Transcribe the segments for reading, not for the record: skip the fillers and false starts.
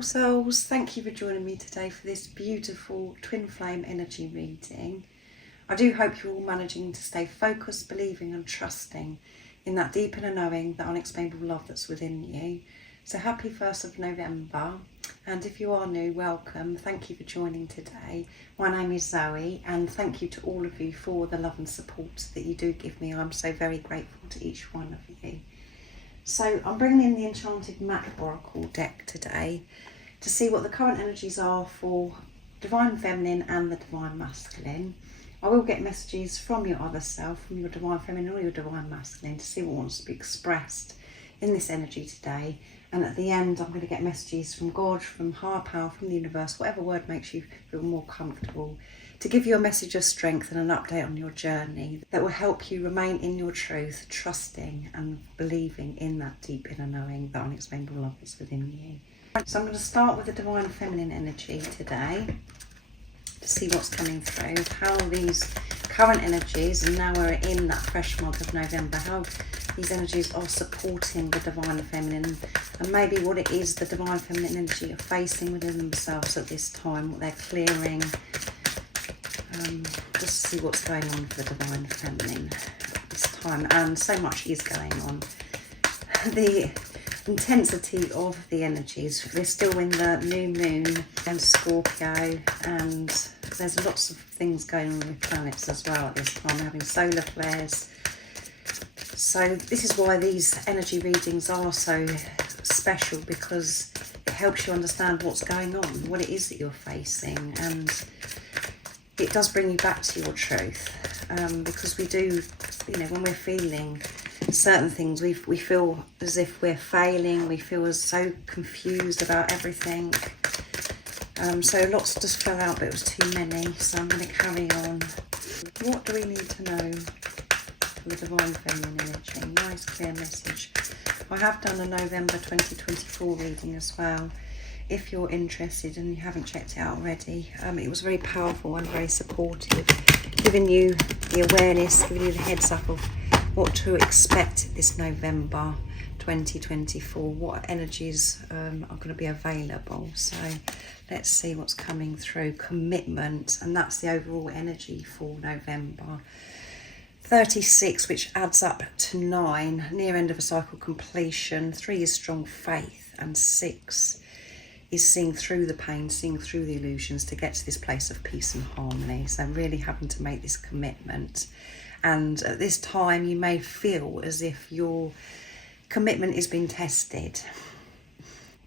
beautiful souls, thank you for joining me today for this beautiful twin flame energy reading. I do hope you're all managing to stay focused, believing and trusting in that deep inner knowing, that unexplainable love that's within you. So happy 1st of November, and if you are new, welcome. Thank you for joining today. My name is Zoe, and thank you to all of you for the love and support that you do give me. I'm so very grateful to each one of you. So I'm bringing in the Enchanted Mat Oracle deck today to see what the current energies are for Divine Feminine and the Divine Masculine. I will get messages from your other self, from your Divine Feminine or your Divine Masculine, to see what wants to be expressed in this energy today. And at the end, I'm going to get messages from God, from higher power, from the universe, whatever word makes you feel more comfortable, to give you a message of strength and an update on your journey that will help you remain in your truth, trusting and believing in that deep inner knowing, that unexplainable love that's within you. So I'm going to start with the Divine Feminine energy today to see what's coming through, how these current energies, and now we're in that fresh month of November, how these energies are supporting the Divine Feminine, and maybe what it is the Divine Feminine energy are facing within themselves at this time, what they're clearing, just to see what's going on for the Divine Feminine this time. And so much is going on. The intensity of the energies, we're still in the new moon and Scorpio, and there's lots of things going on with planets as well at this time. We're having solar flares. So this is why these energy readings are so special, because it helps you understand what's going on, what it is that you're facing, and it does bring you back to your truth, because we do, you know, when we're feeling certain things, we feel as if we're failing, we feel as so confused about everything. So lots just fell out, but it was too many, so I'm going to carry on. What do we need to know for the Divine Feminine energy? Nice clear message. I have done a November 2024 reading as well, if you're interested and you haven't checked it out already. It was very powerful and very supportive, giving you the awareness, giving you the heads up of what to expect this November 2024, what energies are going to be available. So let's see what's coming through. Commitment, and that's the overall energy for November. 36, which adds up to 9, near end of a cycle completion. 3 is strong faith, and 6 is seeing through the pain, seeing through the illusions to get to this place of peace and harmony. So really having to make this commitment. And at this time, you may feel as if your commitment is being tested.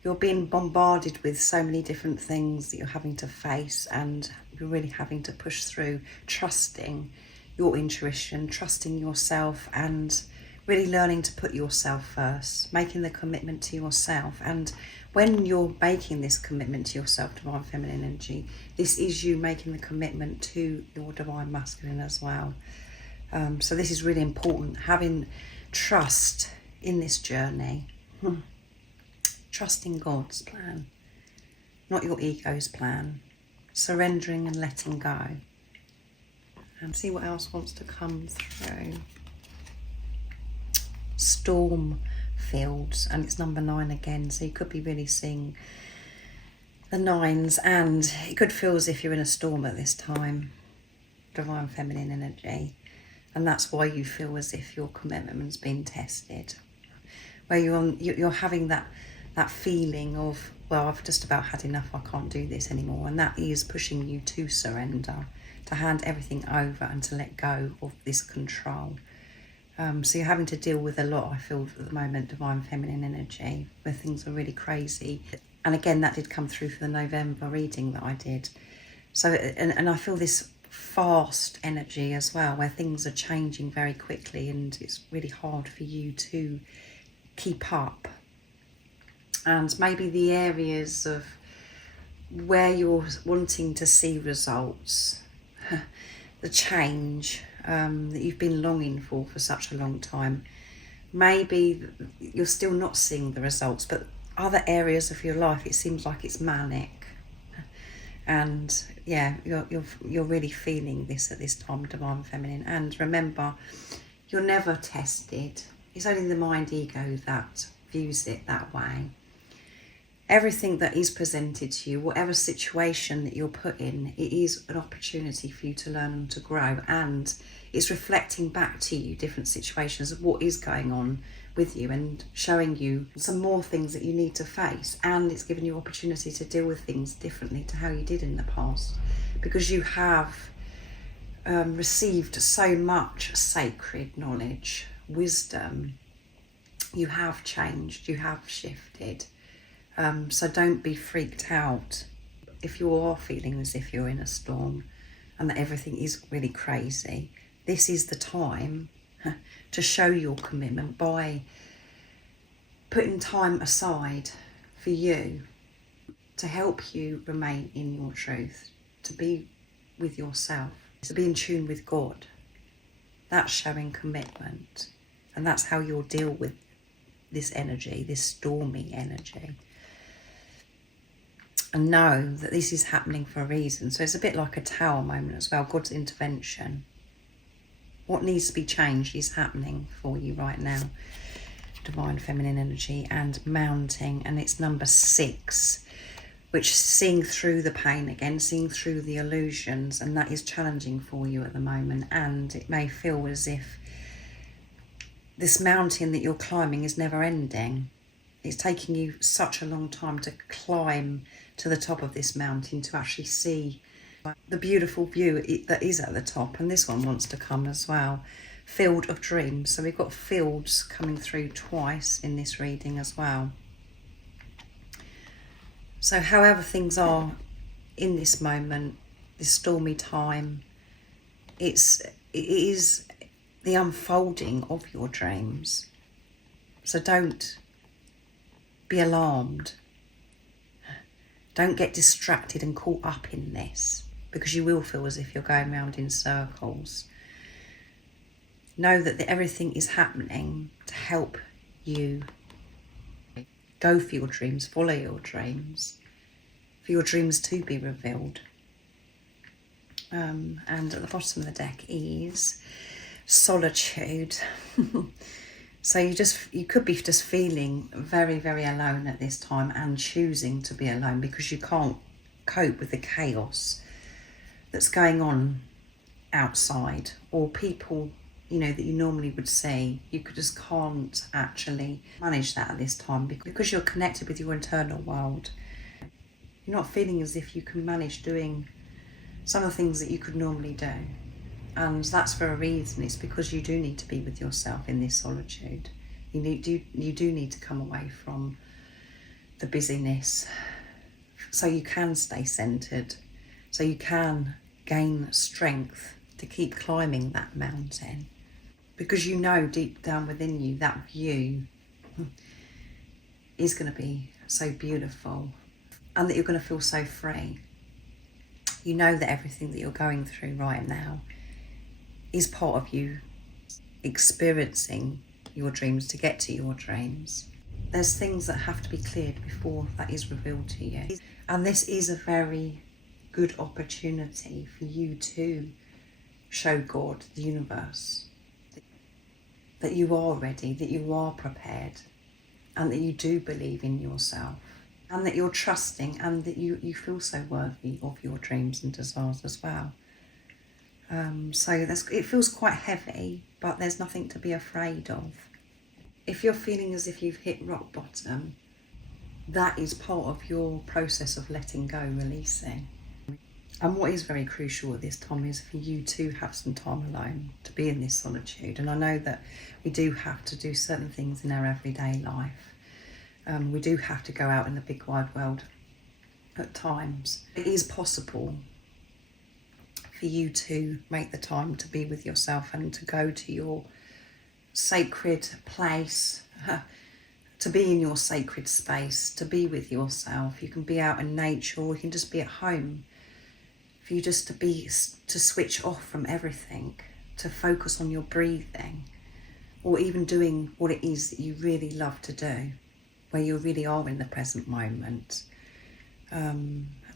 You're being bombarded with so many different things that you're having to face, and you're really having to push through, trusting your intuition, trusting yourself, and really learning to put yourself first, making the commitment to yourself. And when you're making this commitment to yourself, Divine Feminine energy, this is you making the commitment to your Divine Masculine as well. So this is really important, having trust in this journey. Trusting God's plan, not your ego's plan. Surrendering and letting go. And see what else wants to come through. Storm fields, and it's number 9 again, so you could be really seeing the 9s, and it could feel as if you're in a storm at this time, Divine Feminine energy, and that's why you feel as if your commitment's been tested, where you're having that feeling of, well, I've just about had enough, I can't do this anymore, and that is pushing you to surrender, to hand everything over and to let go of this control. So you're having to deal with a lot, I feel, at the moment, Divine Feminine energy, where things are really crazy. And again, that did come through for the November reading that I did. So, and I feel this fast energy as well, where things are changing very quickly, and it's really hard for you to keep up. And maybe the areas of where you're wanting to see results, the change that you've been longing for such a long time, maybe you're still not seeing the results, but other areas of your life it seems like it's manic, and yeah, you're really feeling this at this time, Divine Feminine. And remember, you're never tested. It's only the mind ego that views it that way. everything that is presented to you, whatever situation that you're put in, it is an opportunity for you to learn and to grow, and it's reflecting back to you different situations of what is going on with you and showing you some more things that you need to face, and it's giving you opportunity to deal with things differently to how you did in the past, because you have received so much sacred knowledge, wisdom. You have changed, you have shifted. So don't be freaked out if you are feeling as if you're in a storm and that everything is really crazy. This is the time to show your commitment by putting time aside for you, to help you remain in your truth, to be with yourself, to be in tune with God. That's showing commitment, and that's how you'll deal with this energy, this stormy energy. And know that this is happening for a reason. So it's a bit like a tower moment as well, God's intervention. What needs to be changed is happening for you right now. Divine feminine energy and mounting, and it's number 6, which is seeing through the pain again, seeing through the illusions, and that is challenging for you at the moment. And it may feel as if this mountain that you're climbing is never ending. It's taking you such a long time to climb to the top of this mountain, to actually see the beautiful view that is at the top. And this one wants to come as well. Field of dreams. So we've got fields coming through twice in this reading as well. So however things are in this moment, this stormy time, it is the unfolding of your dreams. So don't be alarmed. Don't get distracted and caught up in this, because you will feel as if you're going round in circles. Know that everything is happening to help you go for your dreams, follow your dreams, for your dreams to be revealed. And at the bottom of the deck is solitude. So you could be just feeling very, very alone at this time, and choosing to be alone because you can't cope with the chaos that's going on outside, or people, you know, that you normally would see. You just can't actually manage that at this time because you're connected with your internal world. You're not feeling as if you can manage doing some of the things that you could normally do. And that's for a reason. It's because you do need to be with yourself in this solitude. You do need to come away from the busyness, so you can stay centered, so you can gain strength to keep climbing that mountain, because you know deep down within you that view is going to be so beautiful, and that you're going to feel so free. You know that everything that you're going through right now is part of you experiencing your dreams to get to your dreams. There's things that have to be cleared before that is revealed to you. And this is a very good opportunity for you to show God, the universe, that you are ready, that you are prepared, and that you do believe in yourself, and that you're trusting, and that you feel so worthy of your dreams and desires as well. So it feels quite heavy, but there's nothing to be afraid of. If you're feeling as if you've hit rock bottom, that is part of your process of letting go, releasing. And what is very crucial at this time is for you to have some time alone, to be in this solitude. And I know that we do have to do certain things in our everyday life. We do have to go out in the big wide world at times. It is possible for you to make the time to be with yourself and to go to your sacred place, to be in your sacred space, to be with yourself. You can be out in nature, or you can just be at home. For you just to switch off from everything, to focus on your breathing, or even doing what it is that you really love to do, where you really are in the present moment.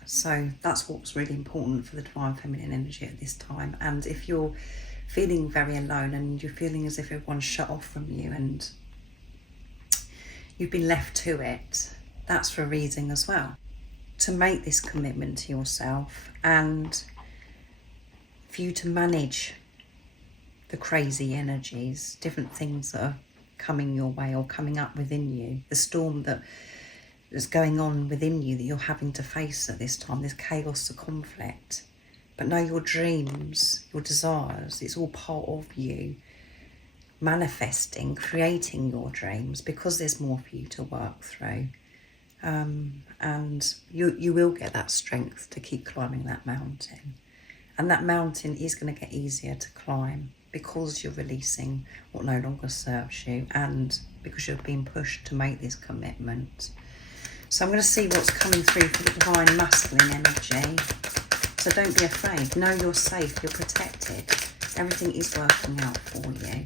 So that's what's really important for the Divine Feminine energy at this time. And if you're feeling very alone and you're feeling as if everyone's shut off from you and you've been left to it, that's for a reason as well. To make this commitment to yourself and for you to manage the crazy energies, different things that are coming your way or coming up within you, the storm that is going on within you that you're having to face at this time, this chaos, the conflict. But know your dreams, your desires, it's all part of you manifesting, creating your dreams, because there's more for you to work through. And you will get that strength to keep climbing that mountain. And that mountain is going to get easier to climb because you're releasing what no longer serves you, and because you're being pushed to make this commitment. So I'm going to see what's coming through for the divine masculine energy. So don't be afraid. Know you're safe. You're protected. Everything is working out for you.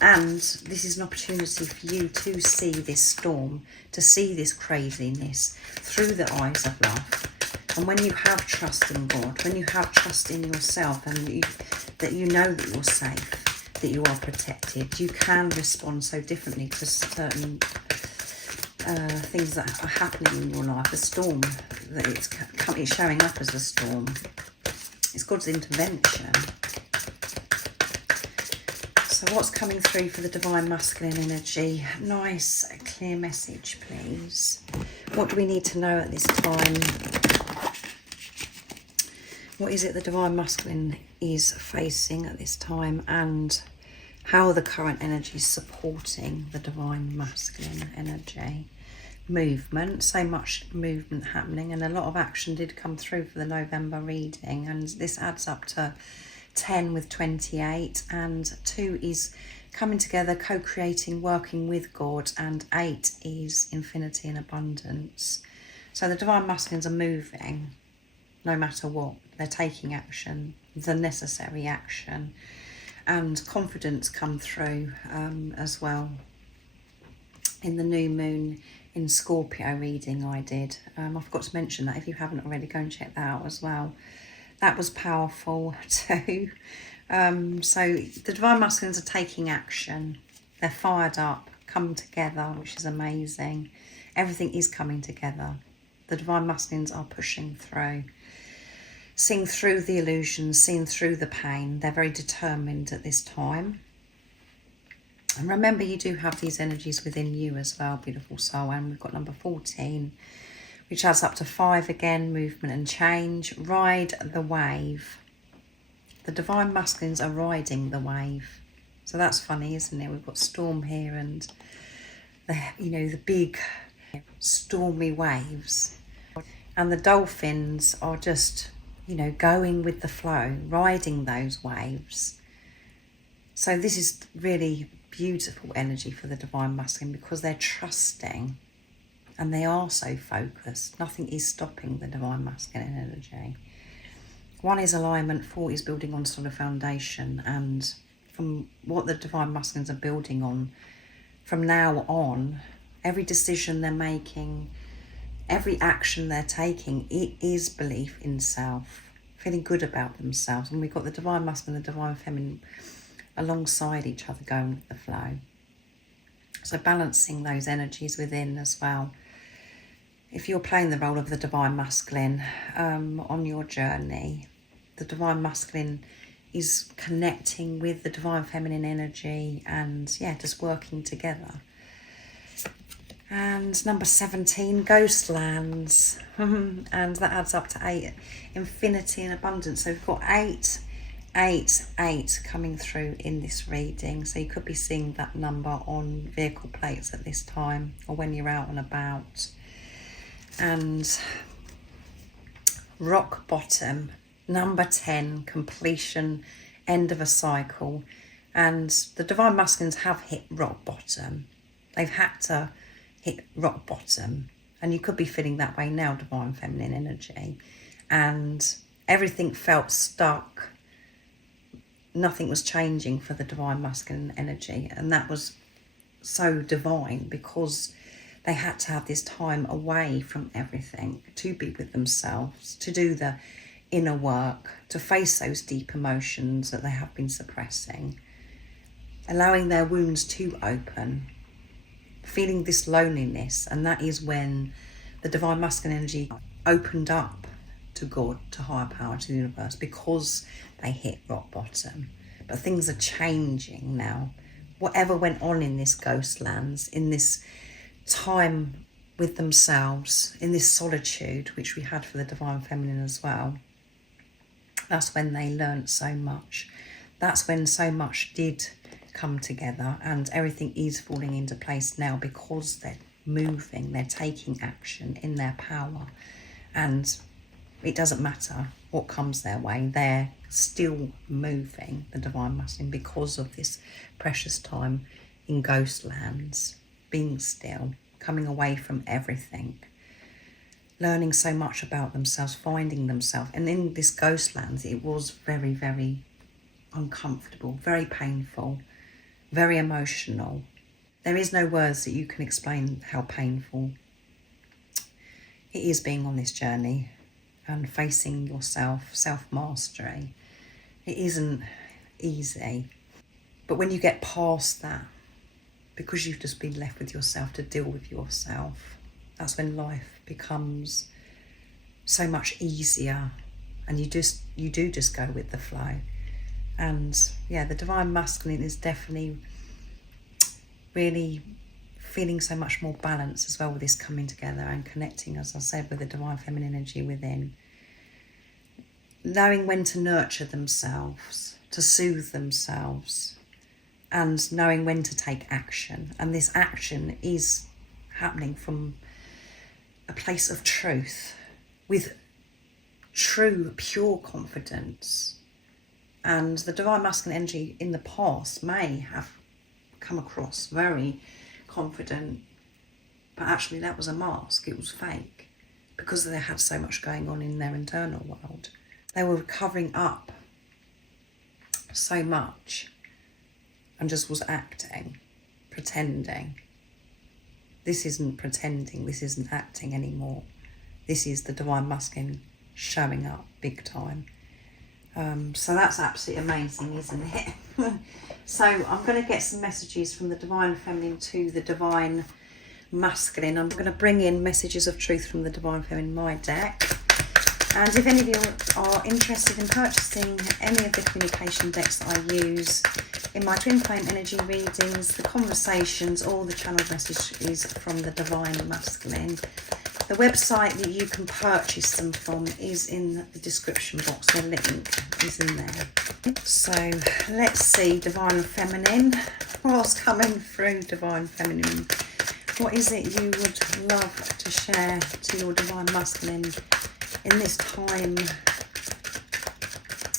And this is an opportunity for you to see this storm, to see this craziness through the eyes of love. And when you have trust in God, when you have trust in yourself, and that you know that you're safe, that you are protected, you can respond so differently to certain things that are happening in your life. A storm, that it's showing up as a storm. It's God's intervention. So what's coming through for the divine masculine energy? Nice, clear message, please. What do we need to know at this time? What is it the divine masculine is facing at this time, and how are the current energies supporting the divine masculine energy? Movement, so much movement happening, and a lot of action did come through for the November reading, and this adds up to 10 with 28, and 2 is coming together, co-creating, working with God, and 8 is infinity and abundance. So the divine masculines are moving no matter what. They're taking action, the necessary action, and confidence come through as well. In the new moon in Scorpio reading I did, I forgot to mention that. If you haven't already, go and check that out as well. That was powerful too. So the divine masculines are taking action. They're fired up, come together, which is amazing. Everything is coming together. The divine masculines are pushing through, seeing through the illusions, seeing through the pain. They're very determined at this time. And remember, you do have these energies within you as well, beautiful soul. And we've got number 14, which adds up to 5 again, movement and change. Ride the wave. The divine masculines are riding the wave. So that's funny, isn't it? We've got storm here and the big stormy waves. And the dolphins are just, going with the flow, riding those waves. So this is really beautiful energy for the divine masculine, because they're trusting and they are so focused. Nothing is stopping the divine masculine energy. 1 is alignment, 4 is building on solid foundation, and from what the divine masculines are building on from now on, every decision they're making, every action they're taking, it is belief in self, feeling good about themselves. And we've got the divine masculine and the divine feminine alongside each other, going with the flow. So balancing those energies within as well. If you're playing the role of the divine masculine on your journey, the divine masculine is connecting with the divine feminine energy, and just working together. And number 17, Ghostlands, and that adds up to 8, infinity and abundance. So we've got 8, 8, 8 coming through in this reading. So you could be seeing that number on vehicle plates at this time, or when you're out and about. And rock bottom, number 10, completion, end of a cycle. And the divine masculines have hit rock bottom. They've had to hit rock bottom, and you could be feeling that way now, divine feminine energy, and everything felt stuck. Nothing was changing for the divine masculine energy, and that was so divine, because they had to have this time away from everything to be with themselves, to do the inner work, to face those deep emotions that they have been suppressing, allowing their wounds to open, feeling this loneliness. And that is when the divine masculine energy opened up to God, to higher power, to the universe, because they hit rock bottom. But things are changing now. Whatever went on in this ghost lands, in this time with themselves, in this solitude, which we had for the divine feminine as well, that's when they learnt so much. That's when so much did come together, and everything is falling into place now because they're moving, they're taking action in their power, and it doesn't matter what comes their way, they're still moving, the divine masculine, because of this precious time in ghost lands, being still, coming away from everything, learning so much about themselves, finding themselves. And in this ghost lands, it was very, very uncomfortable, very painful, very emotional. There is no words that you can explain how painful it is being on this journey and facing yourself, self-mastery. It isn't easy. But when you get past that, because you've just been left with yourself to deal with yourself, that's when life becomes so much easier, and you do just go with the flow. And yeah, the divine masculine is definitely really feeling so much more balance as well with this coming together and connecting, as I said, with the divine feminine energy within. Knowing when to nurture themselves, to soothe themselves, and knowing when to take action. And this action is happening from a place of truth, with true, pure confidence. And the divine masculine energy in the past may have come across very confident, but actually that was a mask, it was fake, because they had so much going on in their internal world. They were covering up so much and just was acting, pretending. This isn't pretending, this isn't acting anymore. This is the divine masculine showing up big time. So that's absolutely amazing, isn't it? So I'm going to get some messages from the divine feminine to the divine masculine. I'm going to bring in messages of truth from the divine feminine, my deck. And if any of you are interested in purchasing any of the communication decks that I use in my twin flame energy readings, the conversations, or the channel messages from the divine masculine, the website that you can purchase them from is in the description box. The link is in there. So let's see, divine feminine. What's coming through, divine feminine? What is it you would love to share to your divine masculine in this time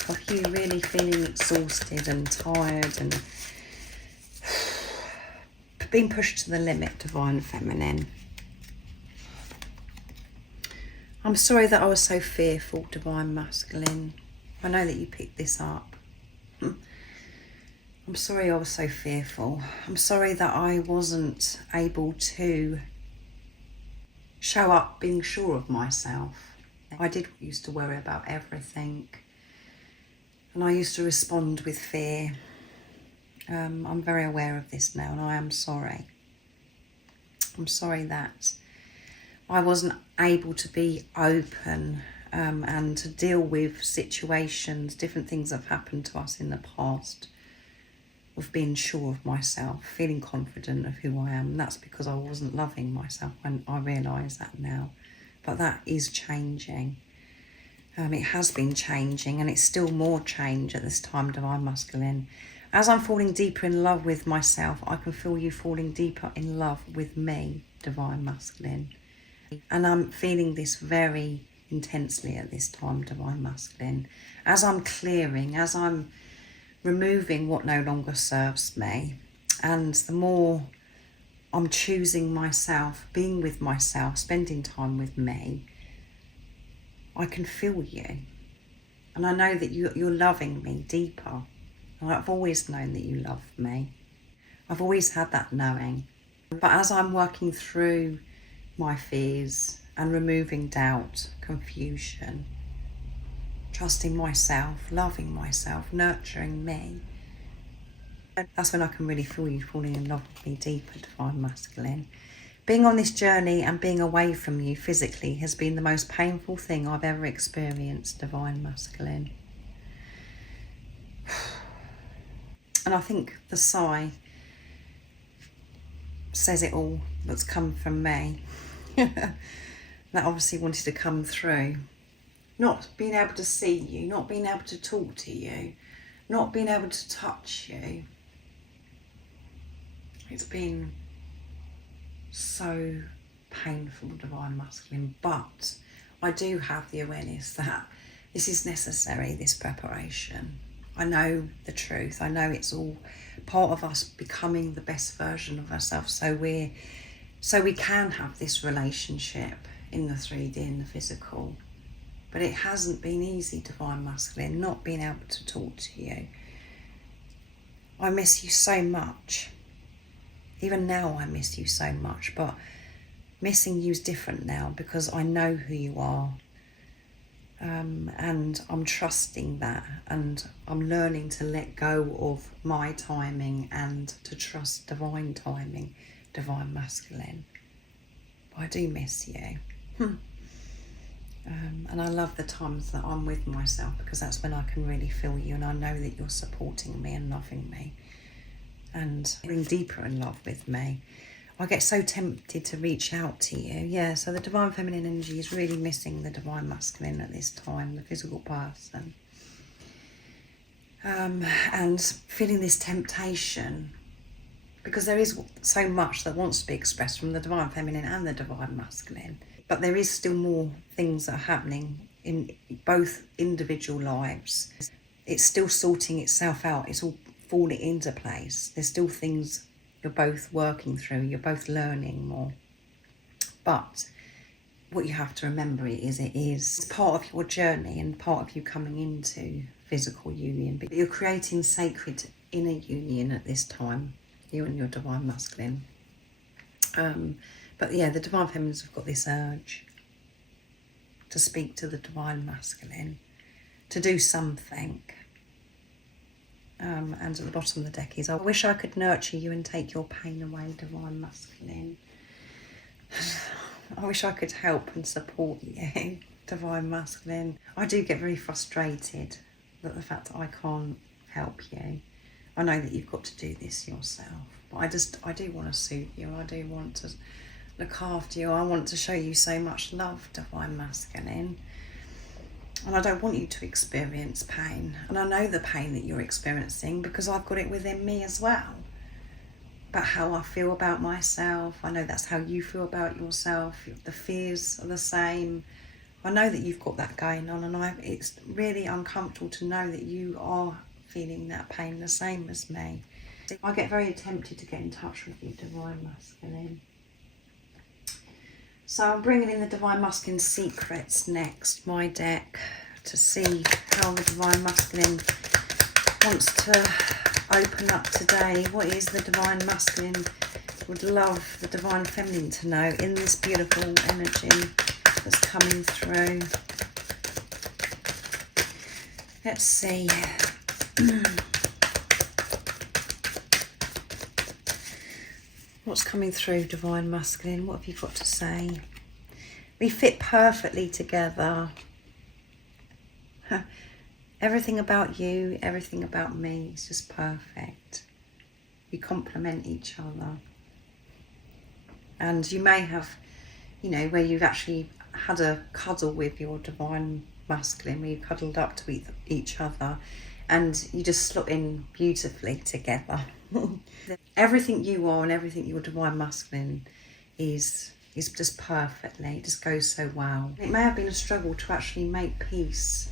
of you really feeling exhausted and tired and being pushed to the limit, divine feminine? I'm sorry that I was so fearful, divine masculine. I know that you picked this up. I'm sorry I was so fearful. I'm sorry that I wasn't able to show up being sure of myself. I did used to worry about everything, and I used to respond with fear. I'm very aware of this now, and I am sorry. I'm sorry that I wasn't able to be open and to deal with situations, different things that have happened to us in the past, of being sure of myself, feeling confident of who I am. And that's because I wasn't loving myself, and I realise that now. But that is changing. It has been changing, and it's still more change at this time, divine masculine. As I'm falling deeper in love with myself, I can feel you falling deeper in love with me, divine masculine. And I'm feeling this very intensely at this time, divine masculine. As I'm clearing, as I'm removing what no longer serves me, and the more I'm choosing myself, being with myself, spending time with me, I can feel you. And I know that you're loving me deeper. And I've always known that you love me. I've always had that knowing. But as I'm working through my fears and removing doubt, confusion, trusting myself, loving myself, nurturing me, that's when I can really feel you falling in love with me deeper, divine masculine. Being on this journey and being away from you physically has been the most painful thing I've ever experienced, Divine Masculine. And I think the sigh says it all that's come from me. That obviously wanted to come through. Not being able to see you, not being able to talk to you, not being able to touch you. It's been so painful, Divine Masculine, but I do have the awareness that this is necessary, this preparation. I know the truth. I know it's all part of us becoming the best version of ourselves, so we can have this relationship in the 3D, in the physical. But it hasn't been easy, Divine Masculine, not being able to talk to you. I miss you so much. Even now I miss you so much, but missing you is different now because I know who you are. And I'm trusting that, and I'm learning to let go of my timing and to trust divine timing, Divine Masculine. But I do miss you. And I love the times that I'm with myself, because that's when I can really feel you, and I know that you're supporting me and loving me and being deeper in love with me. I get so tempted to reach out to you. Yeah, so the Divine Feminine energy is really missing the Divine Masculine at this time, the physical person. And feeling this temptation, because there is so much that wants to be expressed from the Divine Feminine and the Divine Masculine. But there is still more things that are happening in both individual lives. It's still sorting itself out. It's all falling into place. There's still things you're both working through, you're both learning more. But what you have to remember is it is part of your journey and part of you coming into physical union. But you're creating sacred inner union at this time, you and your Divine Masculine. But yeah, the Divine Feminines have got this urge to speak to the Divine Masculine, to do something. And at the bottom of the deck is, I wish I could nurture you and take your pain away, Divine Masculine. I wish I could help and support you, Divine Masculine. I do get very frustrated at the fact that I can't help you. I know that you've got to do this yourself, but I do want to soothe you. I do want to look after you. I want to show you so much love, Divine Masculine. And I don't want you to experience pain. And I know the pain that you're experiencing because I've got it within me as well. About how I feel about myself. I know that's how you feel about yourself. The fears are the same. I know that you've got that going on, and it's really uncomfortable to know that you are feeling that pain the same as me. I get very tempted to get in touch with you, Divine Masculine. So I'm bringing in the Divine Masculine Secrets next, my deck, to see how the Divine Masculine wants to open up today. What is the Divine Masculine would love the Divine Feminine to know in this beautiful energy that's coming through. Let's see. What's coming through, Divine Masculine? What have you got to say? We fit perfectly together. Everything about you, everything about me is just perfect. We complement each other. And you may have, where you've actually had a cuddle with your Divine Masculine, where you cuddled up to each other, and you just slot in beautifully together. Everything you are and everything your Divine Masculine is just perfectly. It just goes so well. It may have been a struggle to actually make peace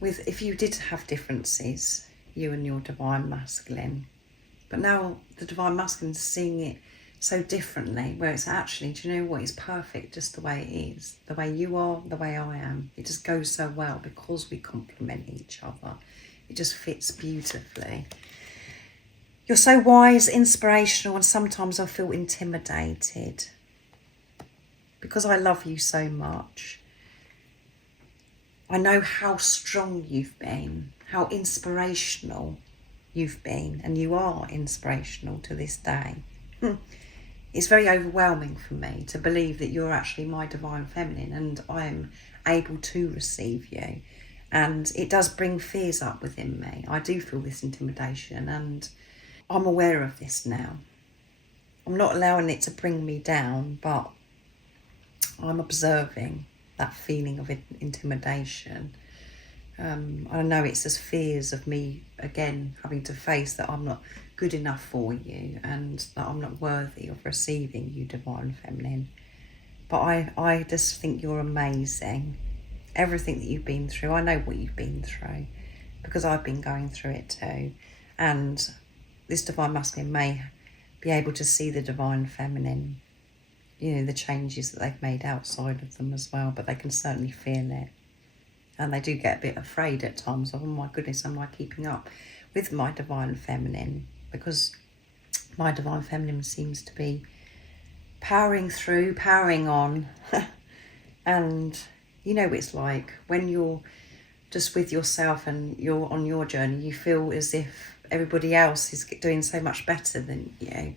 with, if you did have differences, you and your Divine Masculine. But now the Divine Masculine is seeing it so differently, where it's actually, do you know what, it's perfect just the way it is. The way you are, the way I am. It just goes so well because we complement each other. It just fits beautifully. You're so wise, inspirational, and sometimes I feel intimidated because I love you so much. I know how strong you've been, how inspirational you've been, and you are inspirational to this day. it's very overwhelming for me to believe that you're actually my divine feminine and I'm able to receive you. And it does bring fears up within me. I do feel this intimidation, and I'm aware of this now. I'm not allowing it to bring me down, but I'm observing that feeling of intimidation. I know it's as fears of me, again, having to face that I'm not good enough for you and that I'm not worthy of receiving you, divine feminine. But I just think you're amazing. Everything that you've been through, I know what you've been through because I've been going through it too. And this divine masculine may be able to see the divine feminine, you know, the changes that they've made outside of them as well, but they can certainly feel it. And they do get a bit afraid at times of, oh my goodness, am I keeping up with my divine feminine? Because my divine feminine seems to be powering through, powering on. And you know what it's like when you're just with yourself and you're on your journey, you feel as if everybody else is doing so much better than you.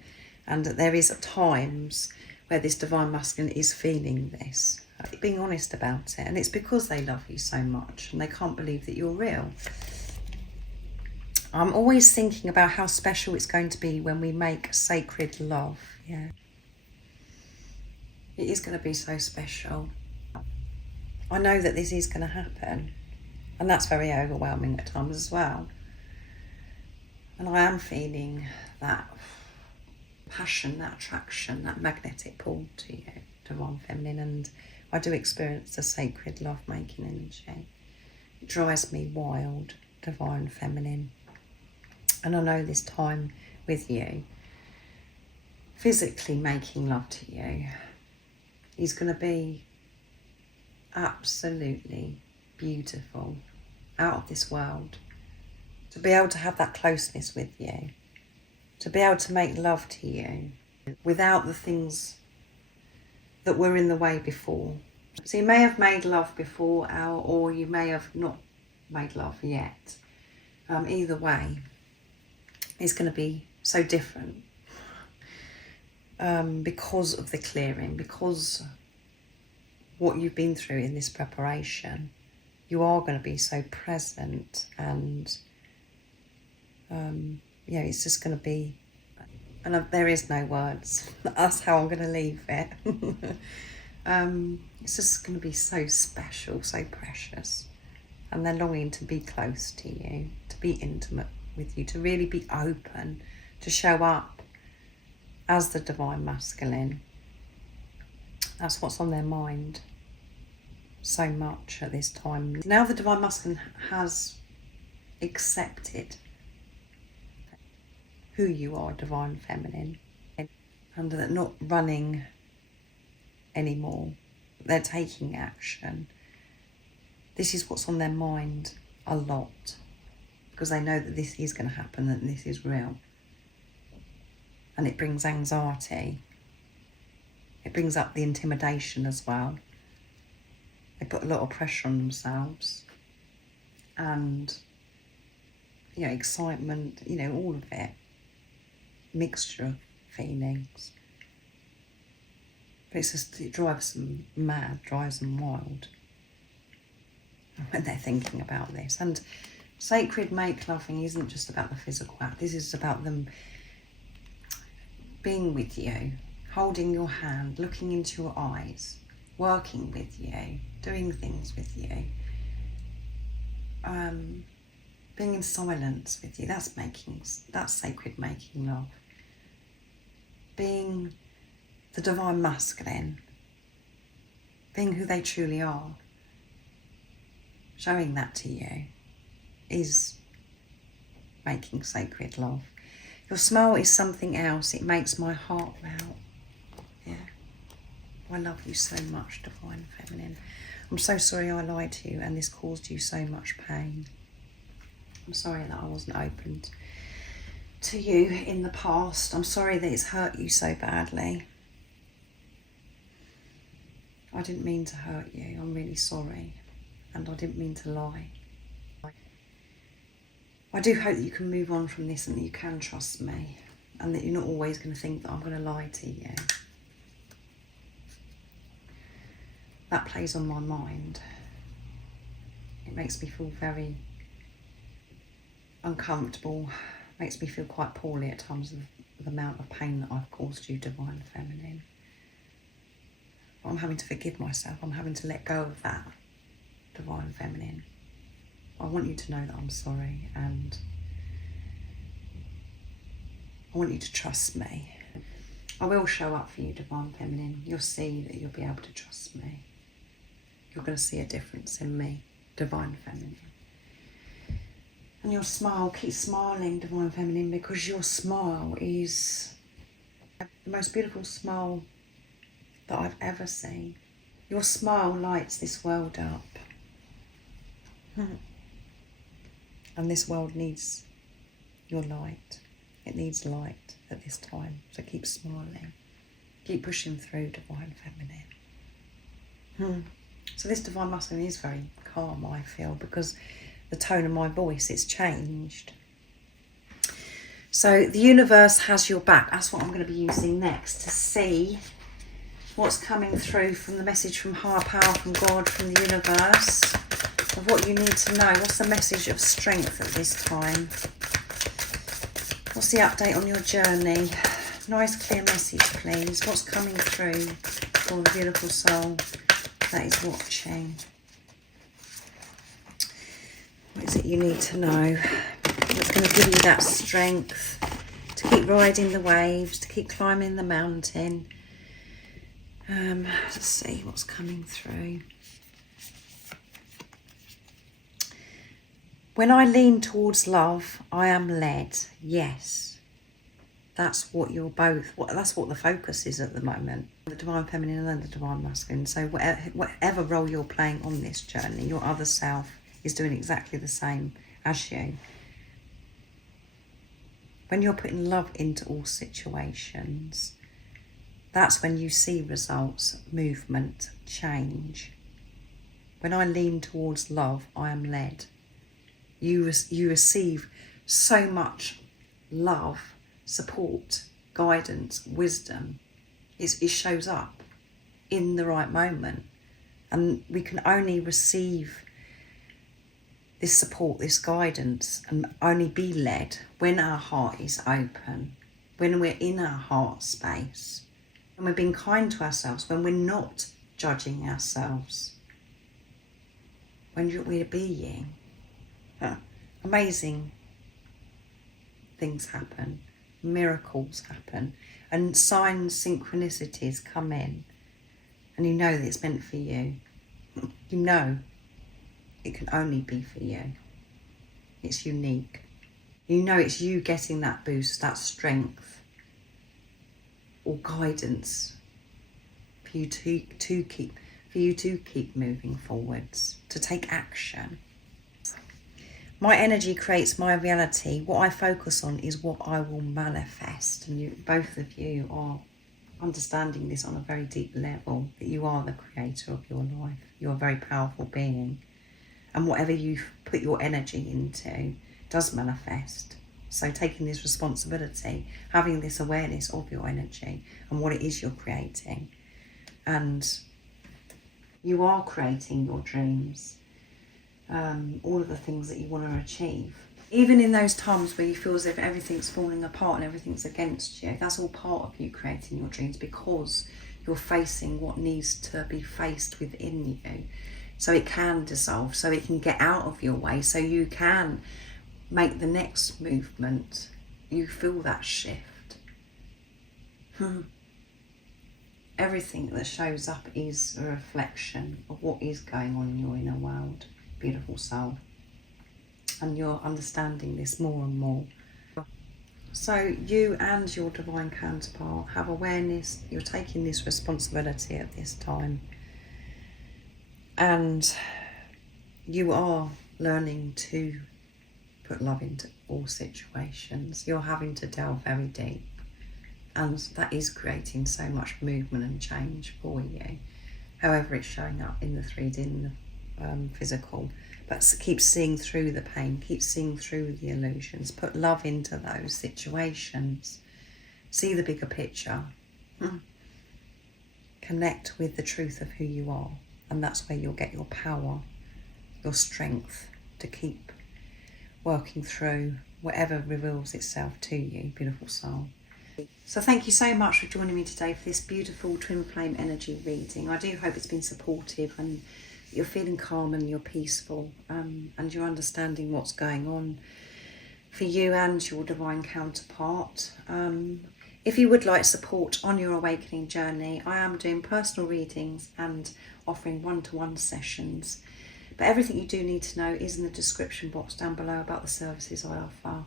And there is times where this divine masculine is feeling this, being honest about it. And it's because they love you so much and they can't believe that you're real. I'm always thinking about how special it's going to be when we make sacred love. Yeah, it is going to be so special. I know that this is going to happen, and that's very overwhelming at times as well. And I am feeling that passion, that attraction, that magnetic pull to you, divine feminine, and I do experience the sacred love-making energy. It drives me wild, divine feminine. And I know this time with you, physically making love to you, is going to be absolutely beautiful, out of this world. To be able to have that closeness with you, to be able to make love to you without the things that were in the way before. So you may have made love before, or you may have not made love yet. Either way, it's going to be so different because of the clearing, because what you've been through in this preparation. You are going to be so present, and yeah, it's just going to be, and there is no words. That's how I'm going to leave it. It's just going to be so special, so precious, and they're longing to be close to you, to be intimate with you, to really be open, to show up as the divine masculine. That's what's on their mind so much at this time. Now the divine masculine has accepted who you are, divine feminine, and they're not running anymore. They're taking action. This is what's on their mind a lot, because they know that this is going to happen and this is real. And it brings anxiety. It brings up the intimidation as well. They put a lot of pressure on themselves. And, you know, excitement, you know, all of it. Mixture of feelings. But it's just, it drives them mad, drives them wild when they're thinking about this. And sacred make loving isn't just about the physical act. This is about them being with you, holding your hand, looking into your eyes, working with you, doing things with you, being in silence with you. That's sacred making love. Being the divine masculine, being who they truly are, showing that to you is making sacred love. Your smile is something else. It makes my heart melt. Yeah. I love you so much, divine feminine. I'm so sorry I lied to you and this caused you so much pain. I'm sorry that I wasn't open to you in the past. I'm sorry that it's hurt you so badly. I didn't mean to hurt you. I'm really sorry. And I didn't mean to lie. I do hope that you can move on from this and that you can trust me. and that you're not always going to think that I'm going to lie to you. That plays on my mind. It makes me feel very uncomfortable, makes me feel quite poorly at times of the amount of pain that I've caused you, Divine Feminine. But I'm having to forgive myself. I'm having to let go of that, Divine Feminine. I want you to know that I'm sorry, and I want you to trust me. I will show up for you, Divine Feminine. You'll see that you'll be able to trust me. You're going to see a difference in me, Divine Feminine. And your smile, keep smiling, Divine Feminine, because your smile is the most beautiful smile that I've ever seen. Your smile lights this world up. And this world needs your light. It needs light at this time. So keep smiling. Keep pushing through, Divine Feminine. So this Divine Masculine is very calm, I feel, because the tone of my voice, it's changed. So the universe has your back. That's what I'm going to be using next to see what's coming through from the message from higher power, from God, from the universe, of what you need to know. What's the message of strength at this time? What's the update on your journey? Nice clear message, please. What's coming through for the beautiful soul that is watching? What is it you need to know? What's going to give you that strength to keep riding the waves, to keep climbing the mountain? Let's see what's coming through. When I lean towards love, I am led. Yes. That's what you're both, that's what the focus is at the moment. The Divine Feminine and the Divine Masculine. So whatever role you're playing on this journey, your other self is doing exactly the same as you. When you're putting love into all situations, that's when you see results, movement, change. When I lean towards love, I am led. You receive so much love, support, guidance, wisdom. It shows up in the right moment. And we can only receive this support, this guidance, and only be led when our heart is open, when we're in our heart space, when we're being kind to ourselves, when we're not judging ourselves, when we're being. Amazing things happen, miracles happen, and signs, synchronicities come in, and you know that it's meant for you. You know it can only be for you. It's unique. You know it's you getting that boost, that strength or guidance for you to keep moving forwards, to take action. My energy creates my reality. What I focus on is what I will manifest. And both of you are understanding this on a very deep level, that you are the creator of your life. You're a very powerful being. And whatever you put your energy into does manifest. So taking this responsibility, having this awareness of your energy and what it is you're creating. And you are creating your dreams. All of the things that you want to achieve. Even in those times where you feel as if everything's falling apart and everything's against you, that's all part of you creating your dreams, because you're facing what needs to be faced within you, so it can dissolve, so it can get out of your way, so you can make the next movement. You feel that shift. Everything that shows up is a reflection of what is going on in your inner world, beautiful soul, and you're understanding this more and more. So you and your divine counterpart have awareness. You're taking this responsibility at this time, and you are learning to put love into all situations. You're having to delve very deep, and that is creating so much movement and change for you, however it's showing up in the 3D, in the physical. But keep seeing through the pain, keep seeing through the illusions, put love into those situations, see the bigger picture, connect with the truth of who you are, and that's where you'll get your power, your strength to keep working through whatever reveals itself to you, beautiful soul. So thank you so much for joining me today for this beautiful twin flame energy reading. I do hope it's been supportive and you're feeling calm and you're peaceful, and you're understanding what's going on for you and your divine counterpart. If you would like support on your awakening journey, I am doing personal readings and offering one-to-one sessions. But everything you do need to know is in the description box down below about the services I offer.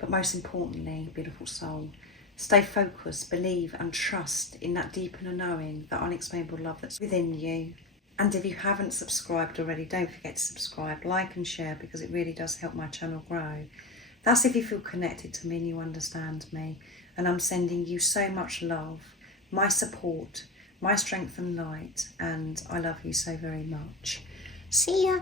But most importantly, beautiful soul, stay focused, believe and trust in that deep inner knowing, that unexplainable love that's within you. And if you haven't subscribed already, don't forget to subscribe, like and share, because it really does help my channel grow. That's if you feel connected to me and you understand me. And I'm sending you so much love, my support, my strength and light, and I love you so very much. See ya.